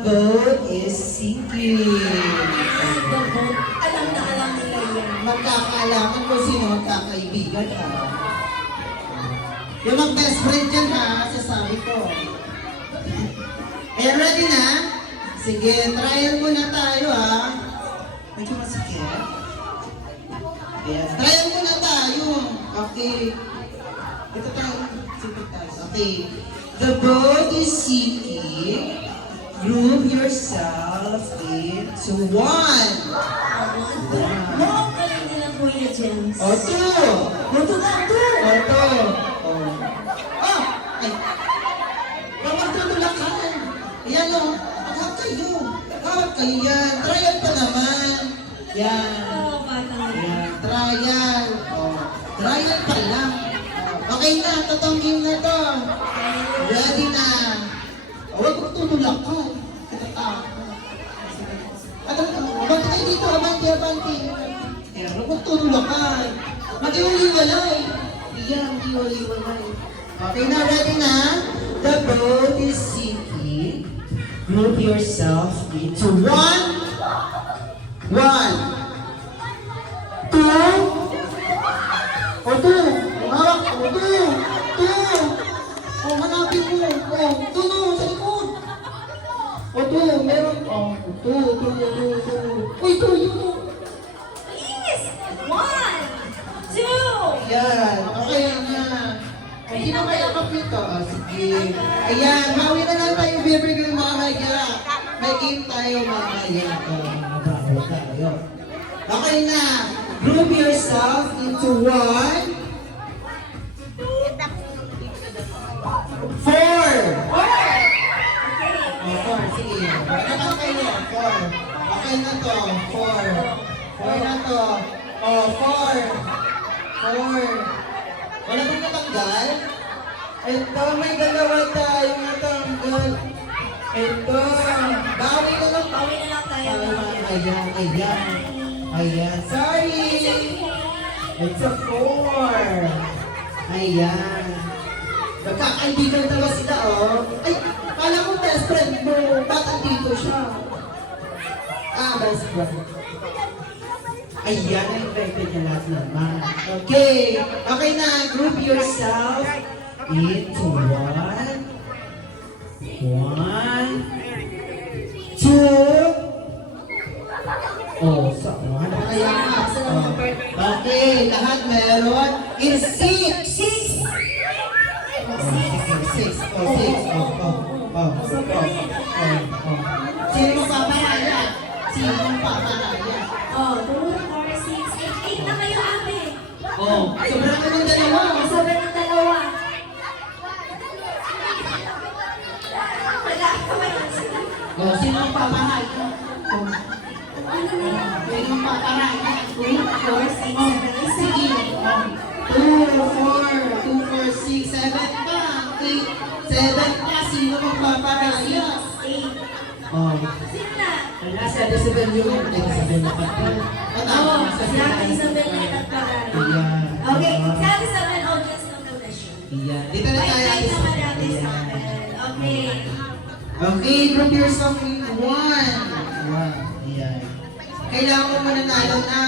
Vote is seeking. The vote, alam na alam nila yun. Magkakaalaman kung sino ang kakaibigan ha. Yung mag-best friend dyan ha, sasabi ko. Eh, ready na? Sige, trial muna tayo ha. Medyo masikip. Ayan, trial muna tayo. Okay. Ito tayo. Sige tayo. Okay. The vote is seeking. Group yourself into one. Mo, galing nila Kuya James. O two. Buto ka, two. O two. O. Ah! Ay. Huwag magtutulakan. Ayan o. Hawak kayo. Hawak kayo yan. Trial pa naman. Yan. Oh, batang Yan. Trial. O. Trial pa lang. Okay na. Totoong game na to. Ready na. Huwag magtutulakan. Abante kayo dito, abante. Eh, huwag magtutulakan. Mag-iwalay. Iyan, mag-iwalay. Okay na, ready na? The road is seeking. Group yourself into one. One. Two. O two. Hawak. O two. Two. O, hanapin mo. O, two no, sa likod. O two, meron. O, two. Uy, two, yun. Please! One, two. Ayan, okay na. Hindi na kaya kapito. Ah, sige. Ayan, hawi na lang tayo, baby girl, mamaya. May game tayo mamaya. Mabaho tayo. Okay na. Group yourself into one. Four. Oh, four. Sige. Baka kayo. Four. Okay na to. Four. Four na to. Oh, four. Four. Wala bang natanggal? Ito, may dalawa tayo natanggal. Ito. Bawi na lang. Bawi na lang tayo. Ayan. Sorry. It's a four. Ayan. Magkakaibigan talaga sila, oh. Ay, kala ko best friend mo. Ba't andito siya? Ah, best friend. Ayan, na-infected niya lahat naman. Okay. Okay na. Group yourself into one. One. Two. Oh, sa ano kaya? Oh. Okay, lahat meron. In six. Six. Sino magpaparaya? Oh, 2, 4, 6, 8. 8 na kayo, ate. Oh, sobrang naman dalawa. Sobrang ng dalawa. Wala ka ba yan sila? Oh, sino magpaparaya? Oh, Ano na yan? sino magpaparaya? 2, 4, 6, 7, Sige. 2, 4, 6, 7 pa. 8, 7 pa. Sino magpaparaya? 8. Oh. Sino na? Nasa Isabel yun. Isabel na pa. Oo, si Ate Isabel na itatparan. Ayan. Okay, si Ate Isabel, audience ng donation. Ayan. Dito na tayo. Bye-bye naman Ate Isabel. Okay. Okay, group yourself in one. One. Ayan. Kailangan mo mananalo na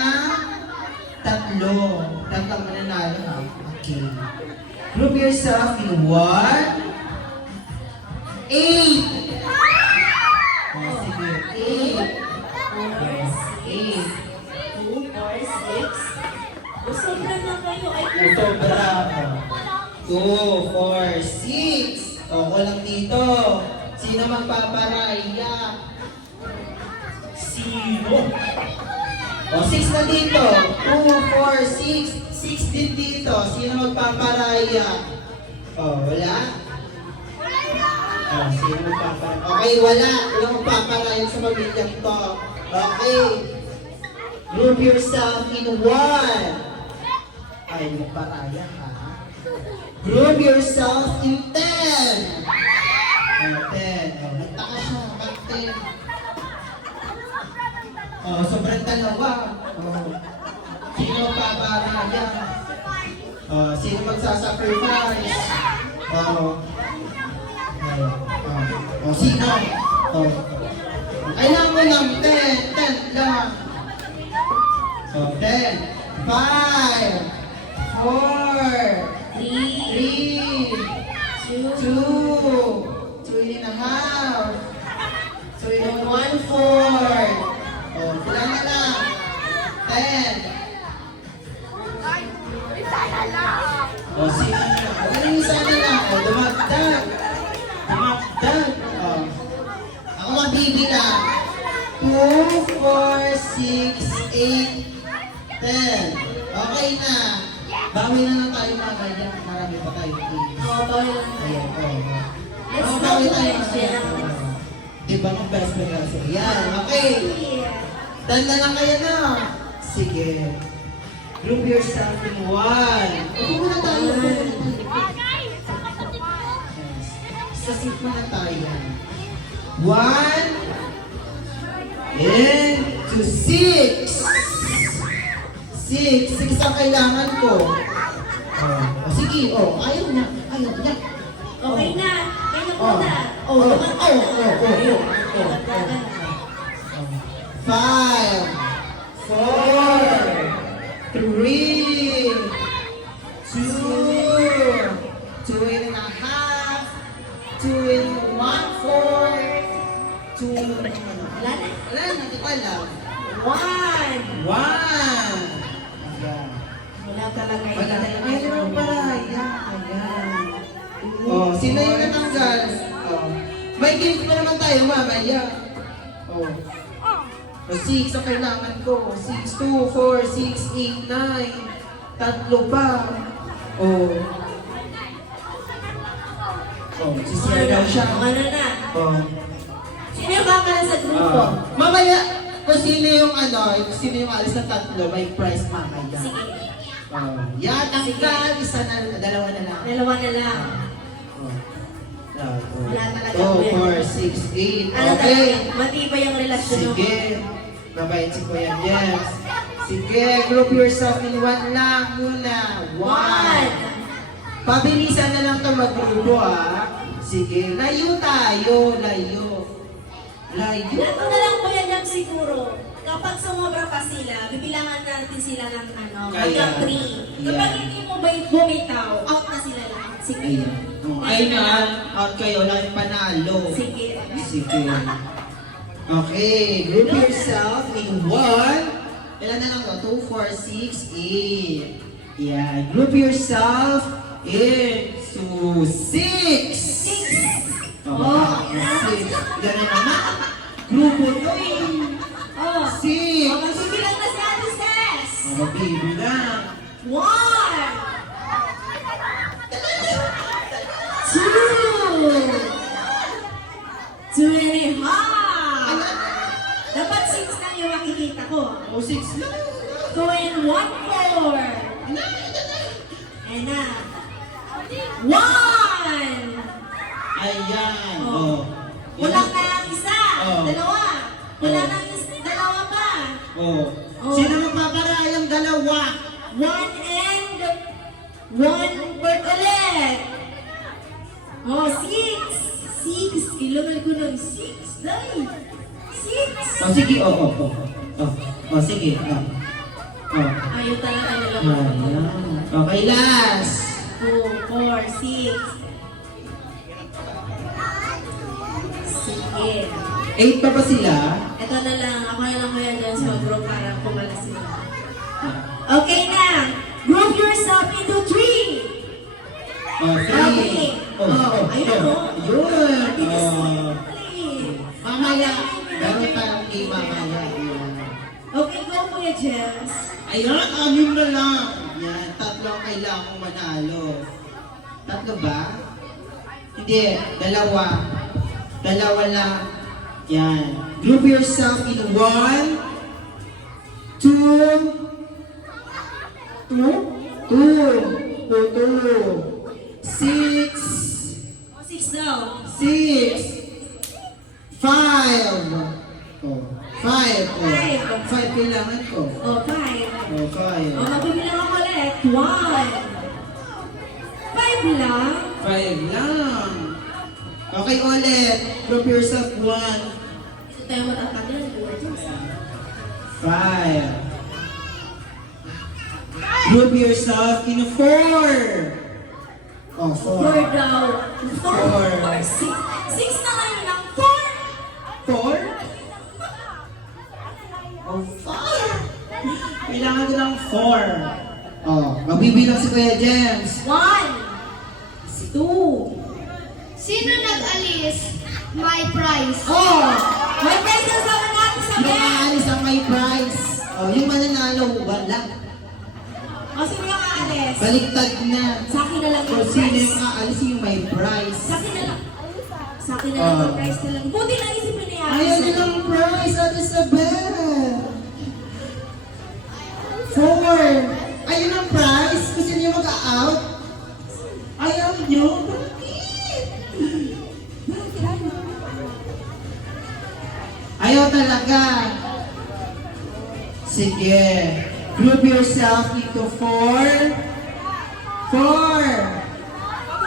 tatlo. Tatlong mananalo ha. Okay. Group yourself in one. 8. Oh, sige. 8. 2, 4, 6. Sobra na kayo. Ay, Sobra. 2, 4, 6. O, walang dito. Sino magpaparaya? Sino? O, 6 na dito. 2, 4, 6. 6 din dito. Sino magpaparaya? O, wala? O, sino magpaparaya? Okay, wala. Walang magpaparaya sa pamilyang to. Okay. Group yourself in one. Ay, magparaya ka. Group yourself in 10. Oh, 10. Oh, nagtaka siya. Ba't 10? Oh, sobrang dalawa. Oh. Sino paparaya? Oh, sino magsasacrifice? Oh. Oh, sino? Oh. lang, 10. 10 lang. Oh, 10. 5, 4, 3, 2, 2.5, 2.14. Oh, kulang na lang. 10. O, sino na? Ano yung sana lang? O, dumagdag. Dumagdag. O. Ako mabibilang. 2, 4, 6, 8, 10. Okay na. Bawi na lang tayo mamaya. Marami pa tayo. Oo, bawal lang tayo. Ayan, o. Let's O, go, bawi tayo Angel. mamaya. Diba ng best friend kasi? Yan, okay. Tanda lang kayo na. Sige. Group yourself in 1. Upo muna tayo. Yes. Sa seat muna tayo. 1 and to 6. 6 ang kailangan ko. Sige, ayaw niya. Ayaw niya. Okay na. Kaya na Oh. muna. Oh. Ayun. 5, 4, 3, 2, 2.5, 2.14, 2. Wala na. Wala na, di pa lang. 1. 1. Ayan. Wala talaga yun. Wala. Mayroon pa. Ayan. Oh, sino yung natanggal? Oh. May gift pa naman tayo mamaya. Oh. 6 ang kailangan ko. 6, 2, 4, 6, 8, 9. Tatlo pa. Oh. Oh, sisira daw siya. Ano na? Oh. Sino yung kakala sa grupo? Mamaya, kung sino yung sino yung alis na tatlo, may prize mamaya. Sige. Oh. Yan, tanggal. Isa na, dalawa na lang. Dalawa na lang. Wala talaga 2, yan. 4, 6, 8. Ano Okay. talaga? Matibay yung relasyon mo. Sige. Mabait si Kuya James. Sige, group yourself in 1 lang muna. 1. Pabilisan na lang ito mag-grupo Sige, layo tayo. Layo. Ito na lang po yan siguro. Kapag sumobra pa sila, bibilangan natin sila ng hanggang 3. Kapag hindi mo bumitaw, out na sila lahat. Sige. Ay na, out kayo. Wala yung panalo. Sige. Sige. Okay, group yourself in 1. Ilan na lang to? 2, 4, 6, 8. Yeah, group yourself into 6. Oh, 6. Ganun naman. Grupo to Oh. 6. Oh, magbibilang na si Ate Ses. Magbibilang. 1. 2. 2.5. Dapat 6 lang yung makikita ko. O 6 lang. 2.14. Ayan na. 1. Ayan. Oh. Kulang na ang isa. Oh. Dalawa. Kulang na ang dalawa pa. Oh. Oh. Sino magpaparayang dalawa? 1 and 1 bird ulit. Oh, 6. 6. Kailangan ko ng 6. Dahil. 6. O sige, O sige, Ayaw talaga nila Ayan. mag-report. Okay, last. 2, 4, 6. Sige. 8 pa ba sila? Ito na lang. Ako na lang kaya dyan sa group para pumala sila. Okay na. Group yourself into 3. Okay. Ayun o. Yun. Bilis mo. Mamaya. Meron tayong game mamaya. Okay, go Kuya James. Ayan, 6 na lang. Yan, 3 ang kailangan kong manalo. 3 ba? Hindi, 2. 2 lang. Yan. Group yourself in 1, 2, 6, 6 daw. 5. 5 kailangan ko. Oh, 5. 5. Magbibilang ako ulit. 1. 5 lang. 5 lang. Okay ulit. Group yourself 1. Ito tayo matatagal. 5. Group yourself in 4. Oh, 4 4. daw. 4 or 6. 6 na ngayon ng 4. 4? Oh, 4. Kailangan ko ng 4. Oh, magbibilang si Kuya James. 1, 2. Sino nag-alis? My prize. Oh! May prize na sama natin sa Yung bed. aalis ang may prize. Oh, yung mananalo, wala. O, sino yung aalis? Baliktad na. Sa akin na lang Kung yung sino prize. yung aalis, yung may prize. Sa akin na lang. Sa akin na lang yung prize na lang. Buti na isipin na yan. Ayaw nilang prize, Ate Isabel. 4. Ayun ang prize. Kung sino yung mag-out. Ayaw nyo. Ayaw talaga. Sige. Group yourself into 4. 4.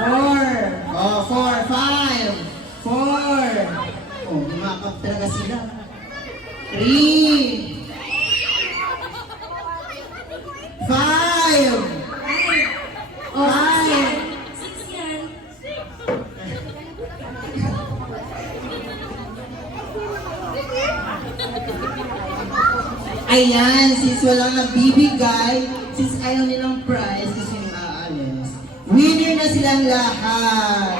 4. Oh, 4, 5. 4. Oh, umakap talaga sila. 3. 5. O, 6 Ay. yan. 6 yan. Ayan, since walang nagbibigay, since ayaw nilang prize, kasi yung aalis, winner na silang lahat.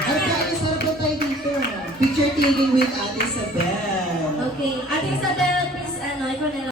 Ay, kaya sarap na tayo dito. Picture taking with Ate Isabel. Okay. Ate Isabel, please, ikaw na lang.